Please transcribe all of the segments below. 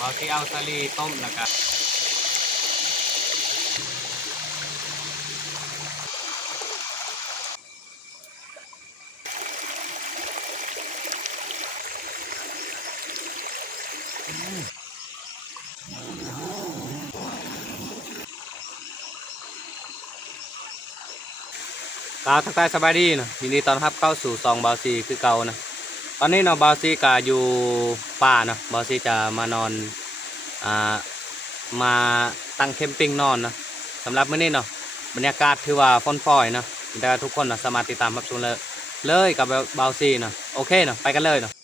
บ่สิเอาสาลีต้มแล้วก็ทักทายสบายดีเนาะยินดีต้อนรับเข้าสู่ซองบาวซีคือเก่านะตอนนี้เนาะบาวซีก็อยู่ป่าเนาะบาวซีจะมานอนมาตั้งแคมปิ้งนอนเนาะสำหรับมื้อนี้เนาะบรรยากาศถือว่าฝนฟ้อยเนาะแต่ทุกคนเนาะสามารถติดตามรับชมเลยกับบาวซีเนาะโอเคเนาะไปกันเลยเนาะ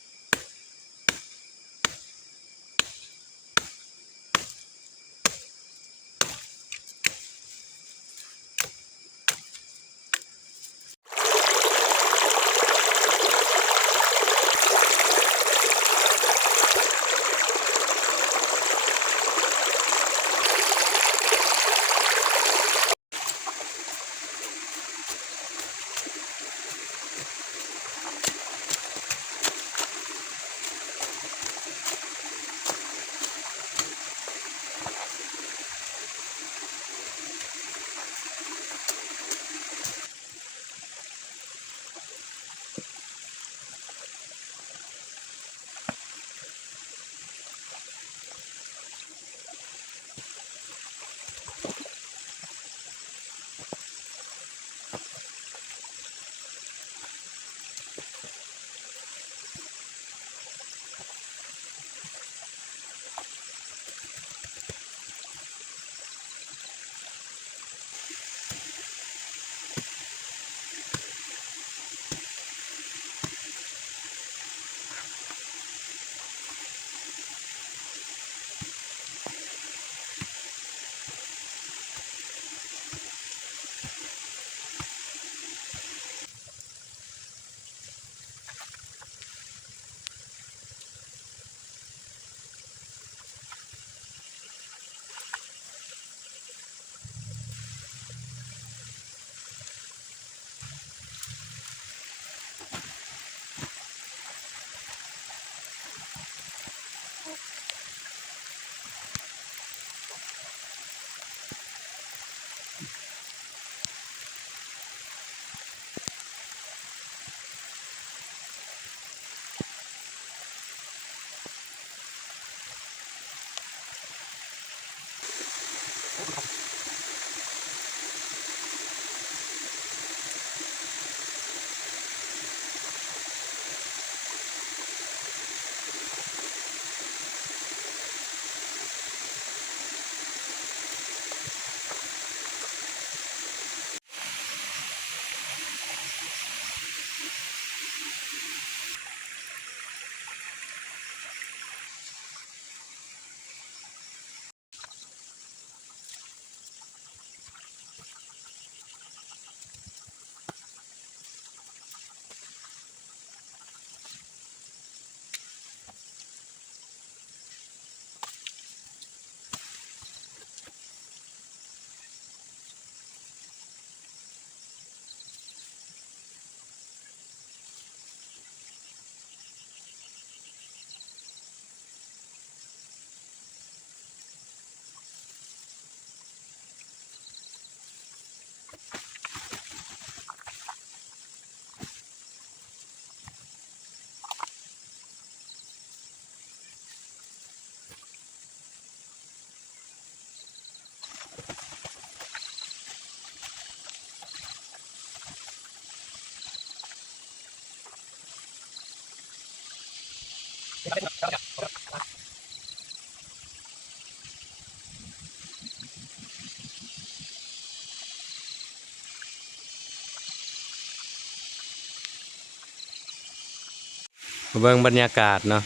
เบิ่งบรรยากาศเนาะ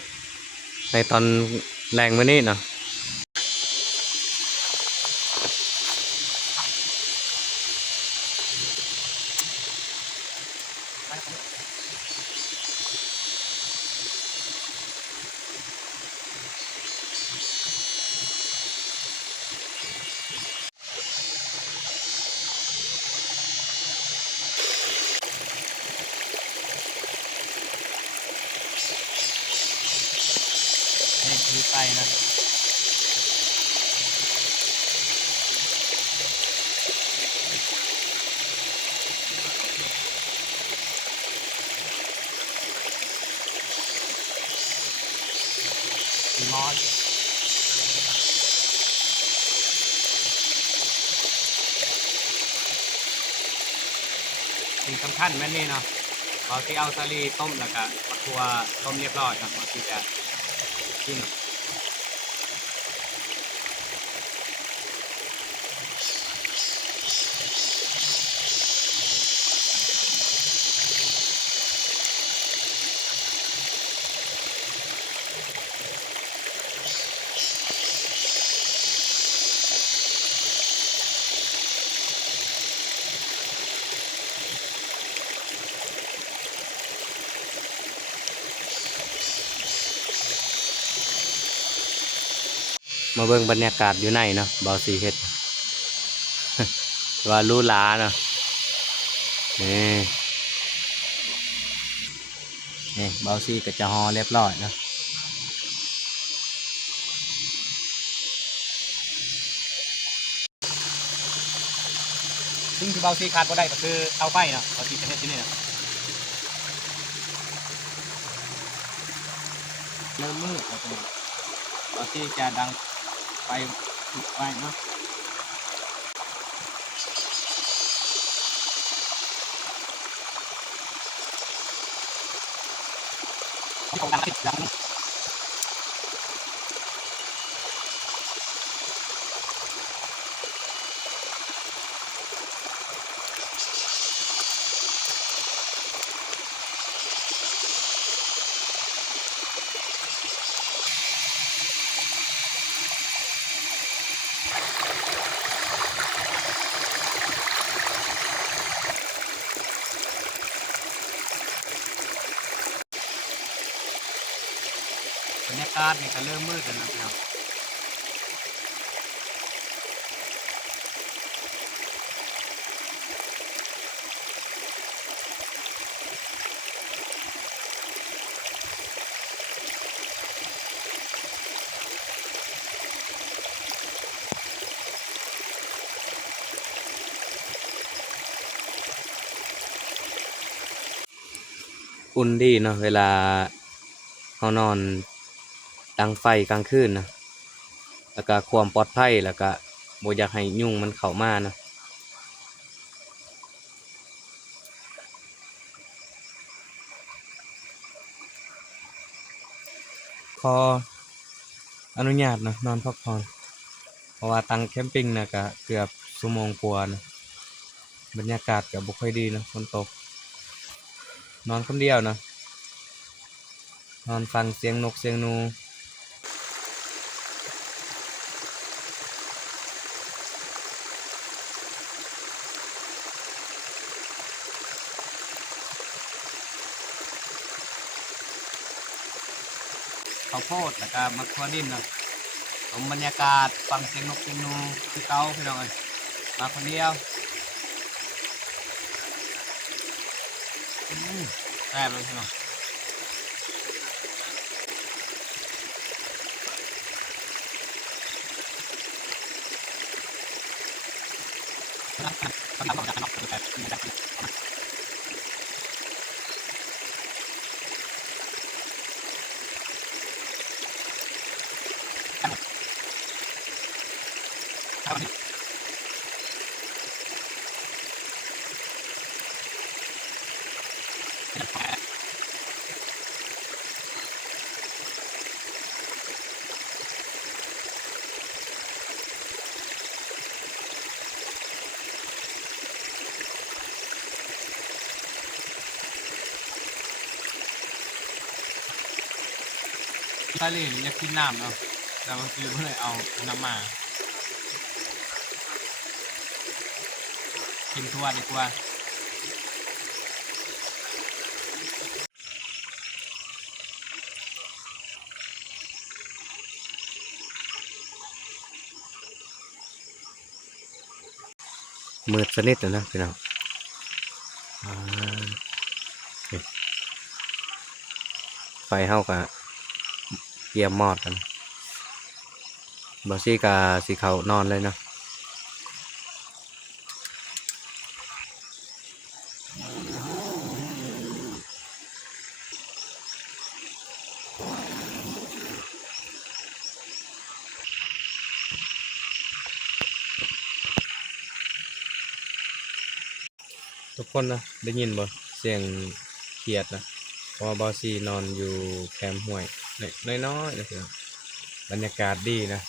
ในตอนแรงมื้อนี้เนาะนี่คือไปนะ มอสสิ่งสำคัญแม่นี่เนาะเราที่เอาสาลีต้มแล้วก็มะขัวต้มเรียบร้อยครับเราที่จะกินมาเบิ่งบรรยากาศอยู่ในเนาะเบาสีเฮ็ด ว่ารู้ล้าเนาะนี่เบาซีก็จะห่อเรียบร้อยเนาะซึ่งที่เบาซีขาดก็ได้ก็คือเตาไฟเนาะเบาซีจะเฮ็ดที่นี่เนาะเริ่มมืดแล้วก็เบาซีจะดังไฟไว้เนาะที่ผมดังติดดังบรรยากาศนี่ก็เริ่มมืดแล้วนะพี่น้องอุ่นดีเนาะเวลาเขานอนดังไฟกลางคืนนะแล้วก็ความปลอดภัยแล้วก็บ่อยากให้ยุงมันเข้ามานะขออนุญาตนะนอนพักผ่อนเพราะว่าตั้งแคมปิ้งนะก็เกือบชั่วโมงกว่านะบรรยากาศก็บ่ค่อยดีนะฝนตกนอนคนเดียวนะนอนฟังเสียงนกเสียงนูข้าวโพดแล้วก็มะขวดินเนาะชมบรรยากาศฟังเสียงนกเสียงนูคือเก่าพี่น้องเอ้ยมาคนเดียวแซ่บเลยพี่น้องทะเลนี่อยากกินน้ำเนาะแต่บางทีก็เลยเอาน้ำมากินทั่วดีกว่ามืดสนิทแล้วนะพี่น้องไฟเฮากับเยี่ยมมอดกันบอซี่กับสีเขานอนเลยเนาะ ทุกคนนะได้ยินบ่เสียงเขียดนะเพราะว่าบ่าวซี่นอนอยู่แคมป์ห้วยน้อยๆนะพี่น้องบรรยากาศดีนะ